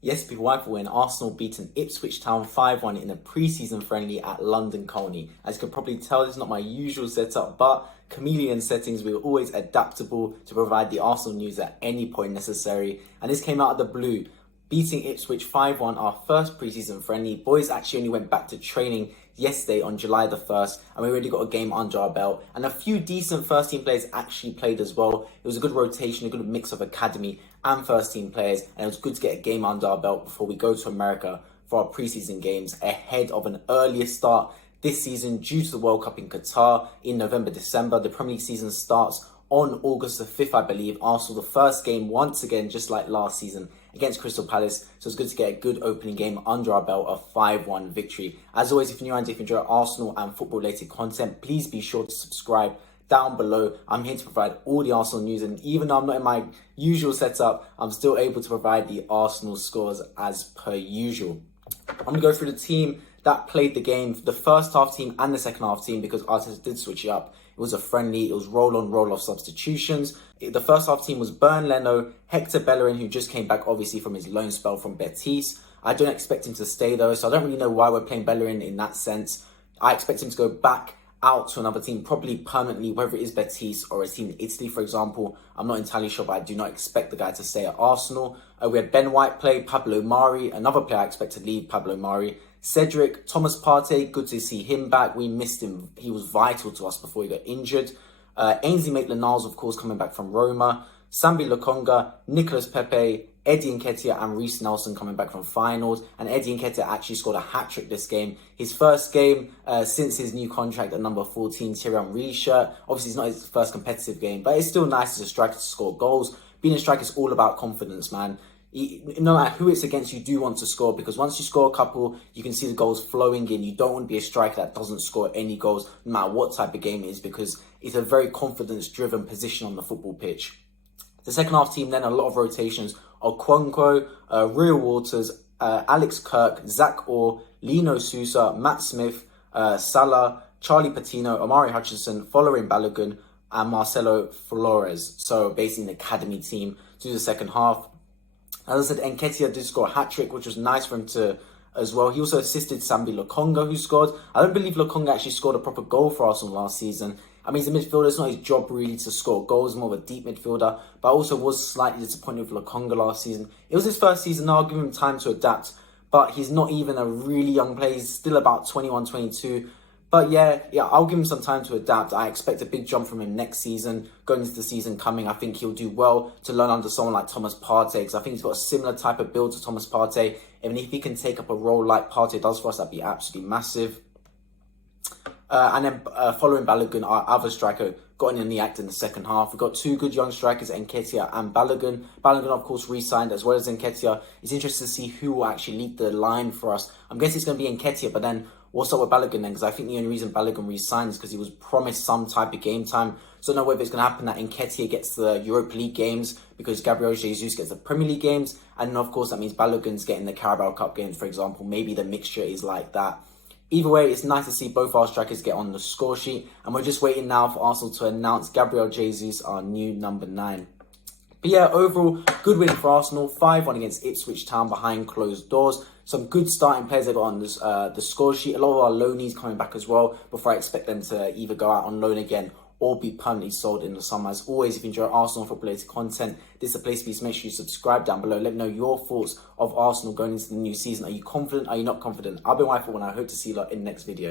Yes, big wonderful win. Arsenal beaten Ipswich Town 5-1 in a pre-season friendly at London Colney. As you can probably tell, this is not my usual setup, but chameleon settings, we were always adaptable to provide the Arsenal news at any point necessary. And this came out of the blue. Beating Ipswich 5-1, our first pre-season friendly. Boys actually only went back to training yesterday on July the 1st, and we already got a game under our belt. And a few decent first team players actually played as well. It was a good rotation, a good mix of academy and first team players, and it was good to get a game under our belt before we go to America for our pre-season games ahead of an earlier start this season due to the World Cup in Qatar in November, December. The Premier League season starts on August the 5th, I believe. Arsenal, the first game, once again, just like last season, against Crystal Palace. So it's good to get a good opening game under our belt, a 5-1 victory. As always, if you're new and if you enjoy Arsenal and football-related content, please be sure to subscribe down below. I'm here to provide all the Arsenal news, and even though I'm not in my usual setup, I'm still able to provide the Arsenal scores as per usual. I'm going to go through the team that played the game, the first half team and the second half team, because Arteta did switch it up. It was a friendly, it was roll-on, roll-off substitutions. The first half team was Bern Leno, Hector Bellerin, who just came back obviously from his loan spell from Betis. I don't expect him to stay though, so I don't really know why we're playing Bellerin in that sense. I expect him to go back out to another team, probably permanently, whether it is Betis or a team in Italy, for example. I'm not entirely sure, but I do not expect the guy to stay at Arsenal. We had Ben White play, Pablo Mari, another player I expect to leave, Pablo Mari. Cedric, Thomas Partey, good to see him back. We missed him. He was vital to us before he got injured. Ainsley Maitland-Niles, of course, coming back from Roma. Sambi Lokonga, Nicolas Pepe, Eddie Nketiah and Reece Nelson coming back from finals. And Eddie Nketiah actually scored a hat-trick this game. His first game since his new contract at number 14, Thierry Henry's shirt. Obviously, it's not his first competitive game, but it's still nice as a striker to score goals. Being a striker is all about confidence, man. No matter who it's against, you do want to score, because once you score a couple, you can see the goals flowing in. You don't want to be a striker that doesn't score any goals, no matter what type of game it is, because it's a very confidence-driven position on the football pitch. The second half team then, a lot of rotations. Okonkwo, Real Waters, Alex Kirk, Zach Orr, Lino Sousa, Matt Smith, Salah, Charlie Patino, Omari Hutchinson, Folarin Balogun, and Marcelo Flores. So basically an academy team to the second half. As I said, Nketiah did score a hat-trick, which was nice for him to as well. He also assisted Sambi Lokonga, who scored. I don't believe Lokonga actually scored a proper goal for Arsenal last season. I mean, he's a midfielder. It's not his job really to score goals, more of a deep midfielder. But I also was slightly disappointed with Lokonga last season. It was his first season now. I'll give him time to adapt. But he's not even a really young player. He's still about 21, 22. But yeah, I'll give him some time to adapt. I expect a big jump from him next season. Going into the season coming, I think he'll do well to learn under someone like Thomas Partey, because I think he's got a similar type of build to Thomas Partey. And if he can take up a role like Partey does for us, that'd be absolutely massive. And then following Balogun, our other striker, got in the act in the second half. We've got two good young strikers, Nketiah and Balogun. Balogun, of course, re-signed as well as Nketiah. It's interesting to see who will actually lead the line for us. I'm guessing it's going to be Nketiah, but then what's up with Balogun then? Because I think the only reason Balogun re-signed is because he was promised some type of game time. So I don't know whether it's going to happen that Nketiah gets the Europa League games because Gabriel Jesus gets the Premier League games. And of course, that means Balogun's getting the Carabao Cup games, for example. Maybe the mixture is like that. Either way, it's nice to see both our strikers get on the score sheet. And we're just waiting now for Arsenal to announce Gabriel Jesus, our new number 9. But yeah, overall, good win for Arsenal. 5-1 against Ipswich Town behind closed doors. Some good starting players that got on this, the score sheet. A lot of our loanees coming back as well, before I expect them to either go out on loan again or be permanently sold in the summer. As always, if you enjoy Arsenal football-related content, this is the place for you, so make sure you subscribe down below. Let me know your thoughts of Arsenal going into the new season. Are you confident? Are you not confident? I've been Wi-Fi and I hope to see you lot in the next video.